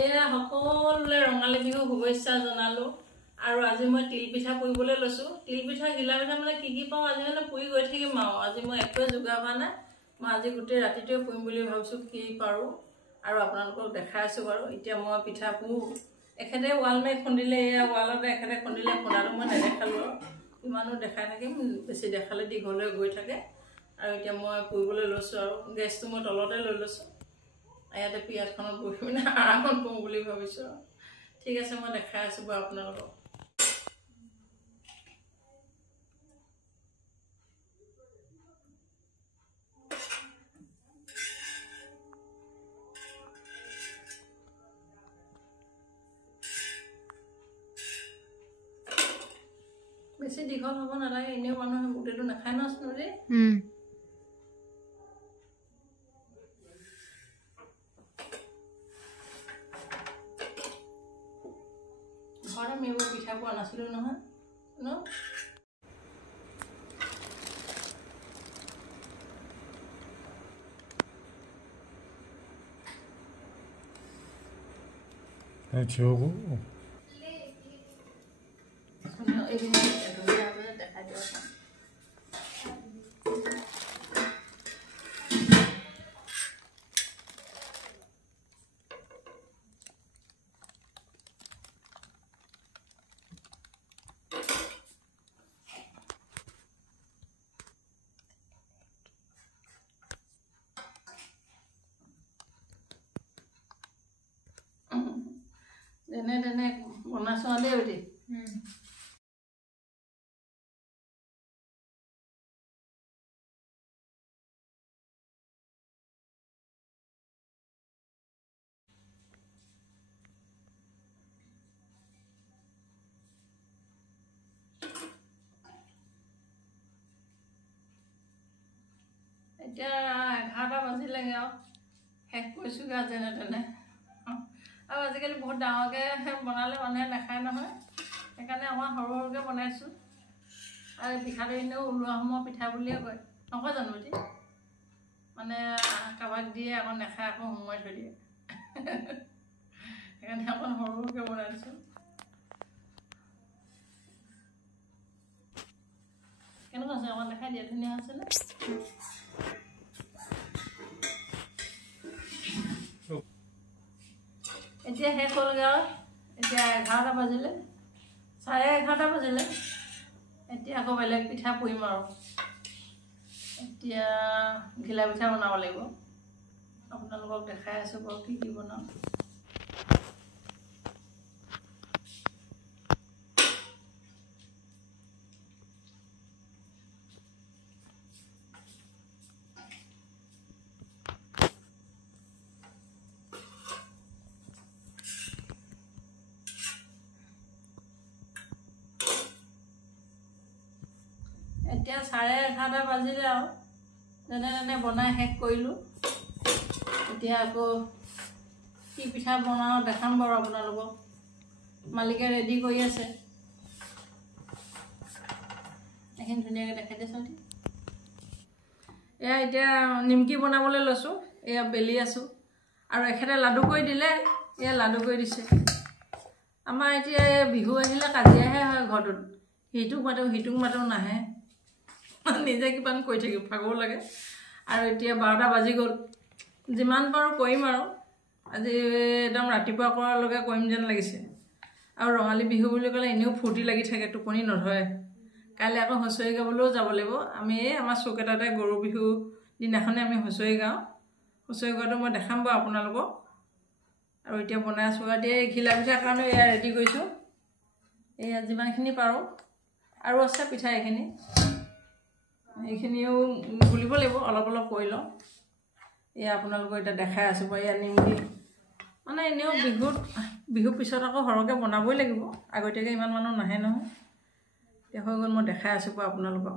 এয়া সকলোলে ৰঙালী বিহু শুভেচ্ছা জনালো আৰু আজি মই তিল পিঠা পুৰিবলৈ লৈছো তিল পিঠা গিলা পিঠা মানে কি পাওঁ আজি মানে পুৰি গৈ থাকিম আৰু আজি মই একো যোগা হোৱা নাই মই আজি গোটেই ৰাতিটোৱে পুৰিম বুলি ভাবিছো কি পাৰো আৰু আপোনালোকক দেখাই আছো বাৰু এতিয়া মই পিঠা পুৰো এখেতে ওয়াল মে খুন্দিলে এয়া ওয়ালতে এখেতে খুন্দিলে খুন্দাটো মই নেদেখালো ইমানো দেখাই থাকিম বেছি দেখালে দীঘলৈ গৈ থাকে আৰু এতিয়া মই পুৰিবলৈ লৈছো আৰু গেছটো মই তলতে লৈ লৈছো আয়াতে পিয়াজখনত বহি মানে আৰামত কওঁ বুলি ভাবিছো ঠিক আছে মই দেখাই আছো বাৰু আপোনালোকক বেছি দীঘল হ'ব নালাগে এনেও মানুহে গোটেইটো নাখায় ন স্নুৰি ঘৰে মেব পিঠা পোৱা নাছিলো নহয় ন Jogo. Dene bonaso ade odi. এতিয়া 11টা বাজিলেগে আৰু শেষ কৰিছো গা যেনে তেনে আৰু আজিকালি বহুত ডাঙৰকে বনালে মানুহে নাখায় নহয় সেইকাৰণে আমাৰ সৰু সৰুকে বনাইছো আৰু পিঠাটো এনেও ওলোৱা সময় পিঠা বুলিয়ে কয় নকয় জানো এটি মানে কাবাক দিয়ে আকৌ নাখায় আকৌ সময় থৈ দিয়ে সেইকাৰণে অকণ সৰু সৰুকে বনাইছো কেনেকুৱা আছে অকণ দেখাই দিয়া ধুনীয়া আছেনে এতিয়া শেষ হ'লগৈ আৰু এতিয়া 11টা বাজিলে 11:30 বাজিলে এতিয়া আকৌ বেলেগ পিঠা পুৰিম আৰু এতিয়া ঘিলা পিঠা বনাব লাগিব আপোনালোকক দেখাই আছো বাৰু কি বনাওঁ এতিয়া 11:30 বাজিলে আৰু যেনে তেনে বনাই শেষ কৰিলো এতিয়া আকৌ কি পিঠা বনাও দেখাম বাৰু আপোনালোকক মালিকে ৰেডি কৰি আছে এখন ধুনীয়াকৈ দেখাই দিছো এয়া এতিয়া নিমকি বনাবলৈ লৈছো এয়া বেলি আছো আৰু এখেতে লাডু কৰি দিলে এয়া লাডু কৰি দিছে আমাৰ এতিয়া বিহু আহিলে কাজিয়াহে হয় ঘৰটোত হিতুক মাতো নাহে নিজে কিমান কৈ থাকিব ভাগৰ লাগে আৰু এতিয়া 12টা বাজি গ'ল যিমান পাৰো কৰিম আৰু আজি একদম ৰাতিপুৱা কৰালৈকে কৰিম যেন লাগিছে আৰু ৰঙালী বিহু বুলি ক'লে এনেও ফূৰ্তি লাগি থাকে টোপনি নধৰে কাইলৈ আকৌ হুঁচৰি গাবলৈও যাব লাগিব আমি আমাৰ চুকেটাতে গৰু বিহু দিনাখনে আমি হুঁচৰি গাওঁ হুঁচৰি গোৱাটো মই দেখাম বাৰু আপোনালোকক আৰু এতিয়া বনাই আছো আৰু এতিয়া ঘিলা পিঠাৰ কাৰণে এয়া ৰেডি কৰিছো এয়া যিমানখিনি পাৰো আৰু আছে পিঠা এইখিনিও গুলিব লাগিব অলপ অলপ কৰি লওঁ এয়া আপোনালোকক এতিয়া দেখাই আছো বাৰু এয়া নিমকি মানে এনেও বিহু পিছত আকৌ সৰহকৈ বনাবই লাগিব আগতীয়াকৈ ইমান মানুহ নাহে নহয় এতিয়া হৈ গ'ল মই দেখাই আছো বাৰু আপোনালোকক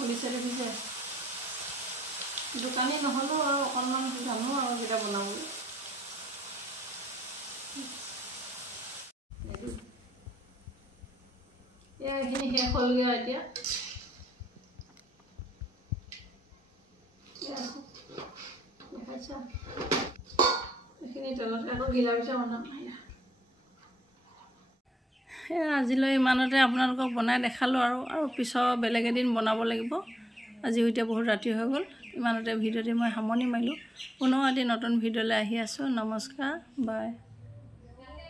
ফুলিছে দেখিছে দোকানী নহ'লেও আৰু অকণমান জানো আৰু কেইটা বনাবলৈ এইখিনি শেষ হ'লগৈ এতিয়া দেখাইছা এইখিনি তেলতে আকৌ গিলা পিঠা বনাম আজিলৈ ইমানতে আপোনালোকক বনাই দেখালোঁ আৰু পিছৰ বেলেগ এদিন বনাব লাগিব আজিও এতিয়া বহুত ৰাতি হৈ গ'ল ইমানতে ভিডিঅ'টি মই সামৰণি মাৰিলোঁ পুনৰ এটি নতুন ভিডিঅ'লৈ আহি আছোঁ নমস্কাৰ বাই